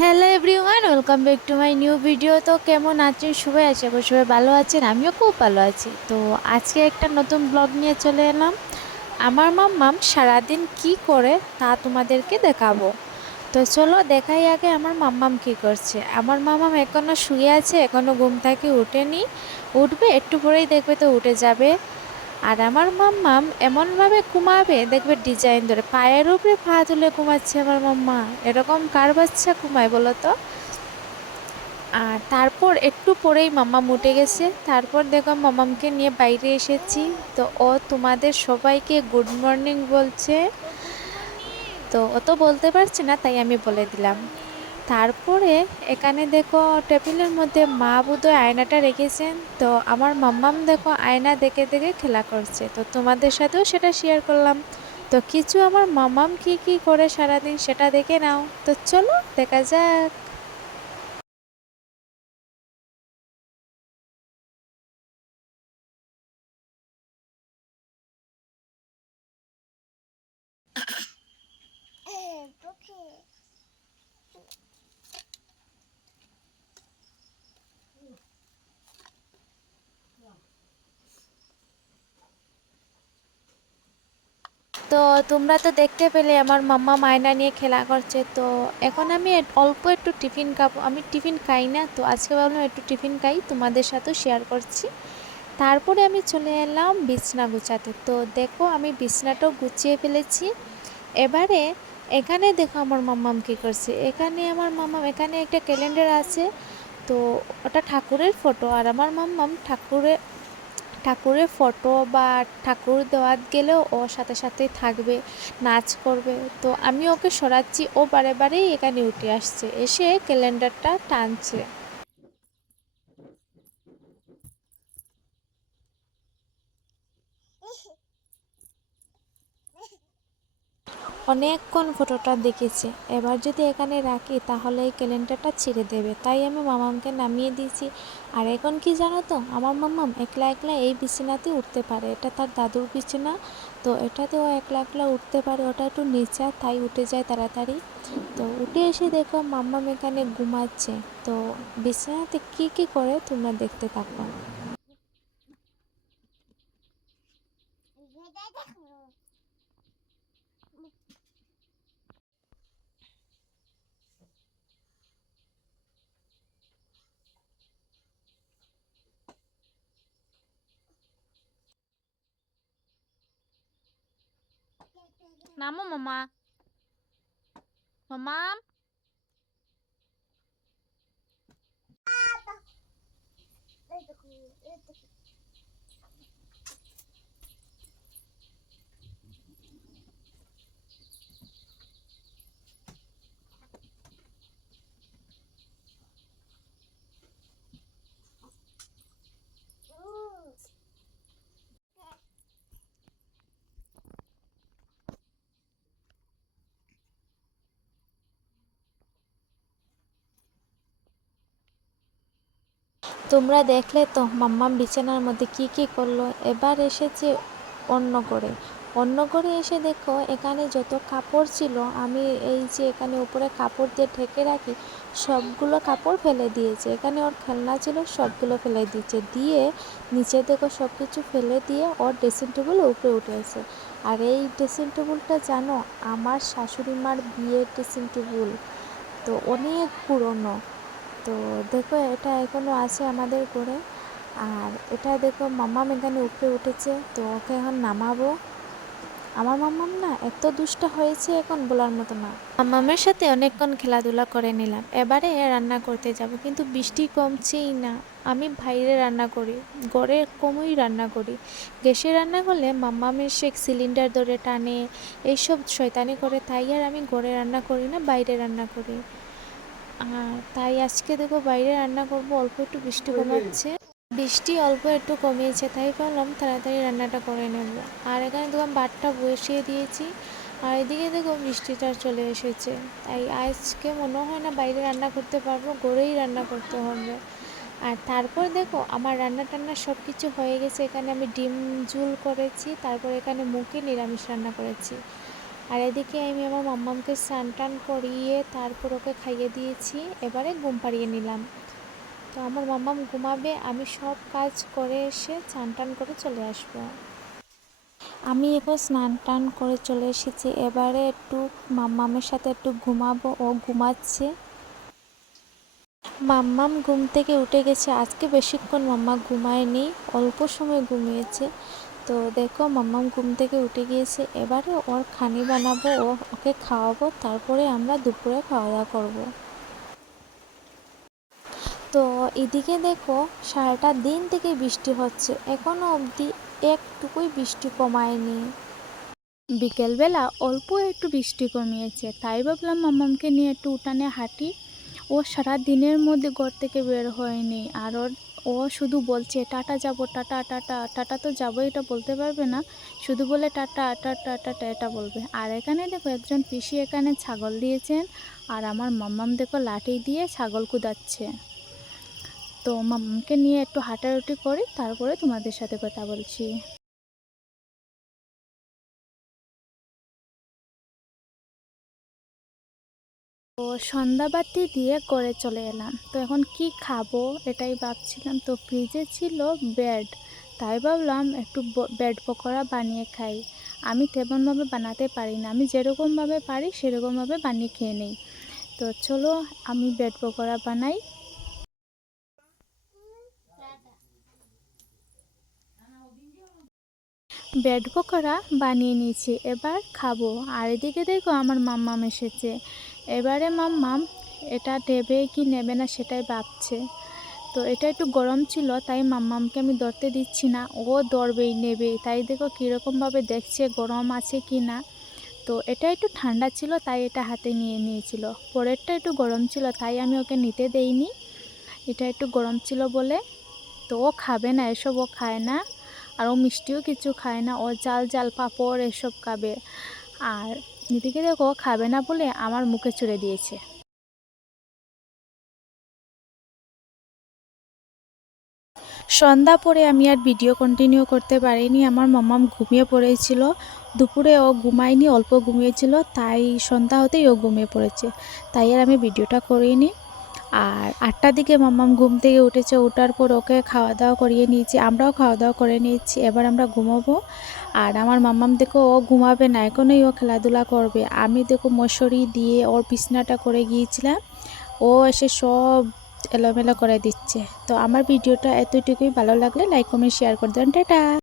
Hello everyone welcome back to my new video তো কেমন আছেন? সবাই আশা করি সবাই ভালো আছেন, আমিও খুব ভালো আছি। তো আজকে একটা নতুন ব্লগ নিয়ে চলে এলাম। আমার মাম্মাম সারাদিন কি করে তা তোমাদেরকে দেখাবো। তো চলো দেখাই আগে আমার মাম্মাম কি করছে। আমার মাম্মাম এখনও শুয়ে আছে এখনও ঘুম থেকে উঠেনি। উঠবে, একটু পরেই দেখবে তো উঠে যাবে। আর আমার মাম্মাম এমনভাবে ঘুমাবে, দেখবে ডিজাইন ধরে, পায়ের উপরে পা তুলে ঘুমাচ্ছে আমার মাম্মা। এরকম কার বাচ্চা ঘুমায় বলো তো? আর তারপর একটু পরেই মাম্মাম উঠে গেছে। তারপর দেখো মাম্মামকে নিয়ে বাইরে এসেছি। তো ও তোমাদের সবাইকে গুড মর্নিং বলছে। তো ও তো বলতে পারছে না, তাই আমি বলে দিলাম। তারপরে এখানে দেখো টেবিলের মধ্যে মা বোধহয় আয়নাটা রেখেছেন। তো আমার মাম্মাম দেখো আয়না দেখে দেখে খেলা করছে। তো তোমাদের সাথেও সেটা শেয়ার করলাম। তো কিছু আমার মাম্মাম কি কি করে সারাদিন সেটা দেখে নাও। তো চলো দেখা যাক। তো তোমরা তো দেখতে পেলে আমার মাম্মা মায়না নিয়ে খেলা করছে। তো এখন আমি অল্প একটু টিফিন খাব। আমি টিফিন খাই না, তো আজকে ভাবলাম একটু টিফিন খাই, তোমাদের সাথেও শেয়ার করছি। তারপরে আমি চলে এলাম বিছনা গুছাতে। তো দেখো আমি বিছনাটাও গুছিয়ে ফেলেছি। এবারে এখানে দেখো আমার মাম্মাম কী করছে। এখানে আমার মাম্মাম, এখানে একটা ক্যালেন্ডার আছে। তো ওটা ঠাকুরের ফটো আর আমার মাম্মাম ঠাকুরের ঠাকুরের ফটো বা ঠাকুর দেওয়াত গেলেও ও সাথে সাথে থাকবে, নাচ করবে। তো আমি ওকে সরাচ্ছি, ও বারে বারেই এখানে উঠে আসছে, এসে ক্যালেন্ডারটা টানছে। অনেকক্ষণ ফটোটা দেখেছে। এবার যদি এখানে রাখি, তাহলে এই ক্যালেন্ডারটা ছিঁড়ে দেবে। তাই আমি মামামকে নামিয়ে দিয়েছি। আর এখন কি জানো তো, আমার মামাম একলা একলা এই বিছানাতে উঠতে পারে। এটা তার দাদুর বিছানা, তো এটাতে ও একলা একলা উঠতে পারে। ওটা একটু নিচা, তাই উঠে যায় তাড়াতাড়ি। তো উঠে এসে দেখো মাম্মাম এখানে ঘুমাচ্ছে। তো বিছানাতে কি কি করে তোমরা দেখতে থাকো? নামো মামা মামাম তোমরা দেখলে তো মাম্মাম বিছানার মধ্যে কি কি করল? এবার এসেছে অন্য করে অন্য করে এসে দেখো, এখানে যত কাপড় ছিল, আমি এই যে এখানে উপরে কাপড় দিয়ে ঢেকে রাখি, সবগুলো কাপড় ফেলে দিয়েছে। এখানে ওর খেলনা ছিল, সবগুলো ফেলে দিয়েছে। দিয়ে নিচে দেখো সব কিছু ফেলে দিয়ে ওর ড্রেসিং টেবিল উপরে উঠে এসে আর এই ড্রেসিং টেবিলটা জানো, আমার শাশুড়ি মার বিয়ের ড্রেসিং টেবিল তো অনেক পুরনো। তো দেখো এটা এখনও আছে আমাদের ঘরে। আর এটা দেখো মাম্মাম এখানে উপরে উঠেছে, তো ওকে এখন নামাবো। আমার মাম্মাম না এত দুষ্ট হয়েছে এখন বলার মতো না। মাম্মামের সাথে অনেকক্ষণ খেলাধুলা করে নিলাম, এবারে রান্না করতে যাব, কিন্তু বৃষ্টি কমছেই না। আমি বাইরে রান্না করি, ঘরে কমই রান্না করি। গ্যাসে রান্না করলে মাম্মামের সে সিলিন্ডার ধরে টানে, এইসব শয়তানি করে, তাই আর আমি ঘরে রান্না করি না, বাইরে রান্না করি। তাই আজকে দেখো বাইরে রান্না করব অল্প একটু বৃষ্টি কমাচ্ছে। বৃষ্টি অল্প একটু কমিয়েছে তাই ভাবলাম তাড়াতাড়ি রান্নাটা করে নেব। আর এখানে দেখলাম ভাতটা বসিয়ে দিয়েছি আর এদিকে দেখো বৃষ্টিটা চলে এসেছে। তাই আজকে মনে হয় না বাইরে রান্না করতে পারব ঘরেই রান্না করতে হবে। আর তারপর দেখো আমার রান্না টান্না সব কিছু হয়ে গেছে এখানে আমি ডিম ঝুল করেছি তারপর এখানে মুখে নিরামিষ রান্না করেছি। আর এদিকে আমি আমার মাম্মামকে স্নান টান করিয়ে তারপর ওকে খাইয়ে দিয়েছি, এবারে ঘুম পাড়িয়ে নিলাম। তো আমার মাম্মাম ঘুমাবে, আমি সব কাজ করে এসে স্নান টান করে চলে আসব। আমি এখন স্নান টান করে চলে এসেছি, এবারে একটু মাম্মামের সাথে একটু ঘুমাবো, ও ঘুমাচ্ছে। মাম্মাম ঘুম থেকে উঠে গেছে, আজকে বেশিক্ষণ মাম্মা ঘুমায়নি, অল্প সময় ঘুমিয়েছে। তো দেখো মাম্মাম ঘুম থেকে উঠে গিয়েছে, এবারে ওর খানি বানাবো, ও ওকে খাওয়াবো, তারপরে আমরা দুপুরে খাওয়া দাওয়া করব। তো এদিকে দেখো সারাটা দিন থেকে বৃষ্টি হচ্ছে এখনও অবধি একটুকুই বৃষ্টি কমায়নি। বিকেলবেলা অল্প একটু বৃষ্টি কমিয়েছে, তাই ভাবলাম মাম্মামকে নিয়ে একটু উঠানে হাঁটি। ও সারা দিনের মধ্যে ঘর থেকে বের হয়নি, আর ওর ও শুধু বলছে, টাটা যাব, টাটা টাটা টাটা তো যাব, এটা বলতে পারবে না। শুধু বলে টাটা টাটা টাটা, এটা বলবে। আর এখানে দেখো একজন পিসি এখানে ছাগল দিয়েছেন, আর আমার মাম্মাম দেখো লাঠি দিয়ে ছাগল কুদাচ্ছে। তো মাম্মামকে নিয়ে একটু হাঁটাহাঁটি করি, তারপরে তোমাদের সাথে কথা বলছি। তো সন্ধ্যাবাতি দিয়ে করে চলে এলাম। তো এখন কি খাব এটাই ভাবছিলাম। তো ফ্রিজে ছিল ব্রেড তাই ভাবলাম একটু ব্রেড পকোড়া বানিয়ে খাই। আমি তেমনভাবে বানাতে পারি না। আমি যেরকমভাবে পারি সেরকমভাবে বানিয়ে খেয়ে নিই। তো চলো আমি ব্রেড পকোড়া বানাই। ব্রেড পকোড়া বানিয়ে নিয়েছি। এবার খাব। আর এদিকে দেখো আমার মাম্মাম এসেছে। এবারে মাম্মাম এটা নেবে কি নেবে না সেটাই ভাবছে। তো এটা একটু গরম ছিল, তাই মাম্মামকে আমি ধরতে দিচ্ছি না। ও ধরবেই নেবে তাই দেখো কীরকমভাবে দেখছে, গরম আছে কি না। তো এটা একটু ঠান্ডা ছিল, তাই এটা হাতে নিয়ে নিয়েছিল। পরেরটা একটু গরম ছিল, তাই আমি ওকে নিতে দেইনি। এটা একটু গরম ছিল বলে। তো ও খাবে না, এসব ও খায় না। আর ও মিষ্টিও কিছু খায় না, ও জাল জাল পাঁপড় এসব খাবে। আর এদিকে দেখো খাবে না বলে আমার মুখে ছুড়ে দিয়েছে। সন্ধ্যা পরে আমি আর ভিডিও কন্টিনিউ করতে পারিনি, আমার মামাম ঘুমিয়ে পড়েছিল। দুপুরে ও ঘুমায়নি, অল্প ঘুমিয়েছিল, তাই সন্ধ্যা হতেই ও ঘুমিয়ে পড়েছে, তাই আর আমি ভিডিওটা করিনি। আর আটটার দিকে মাম্মাম ঘুম থেকে উঠেছে ওঠার পর ওকে খাওয়া দাওয়া করিয়ে নিয়েছি, আমরাও খাওয়া দাওয়া করে নিয়েছি, এবার আমরা ঘুমাবো। আর আমার মাম্মাম দেখো, ও ঘুমাবে না, এখনই ও খেলাধুলা করবে। আমি দেখো মশারি দিয়ে ওর বিছনাটা করে গিয়েছিলাম, ও এসে সব এলোমেলো করে দিচ্ছে। তো আমার ভিডিওটা এতটুকুই, ভালো লাগলে লাইক কমেন্ট শেয়ার করে দেন টাটা!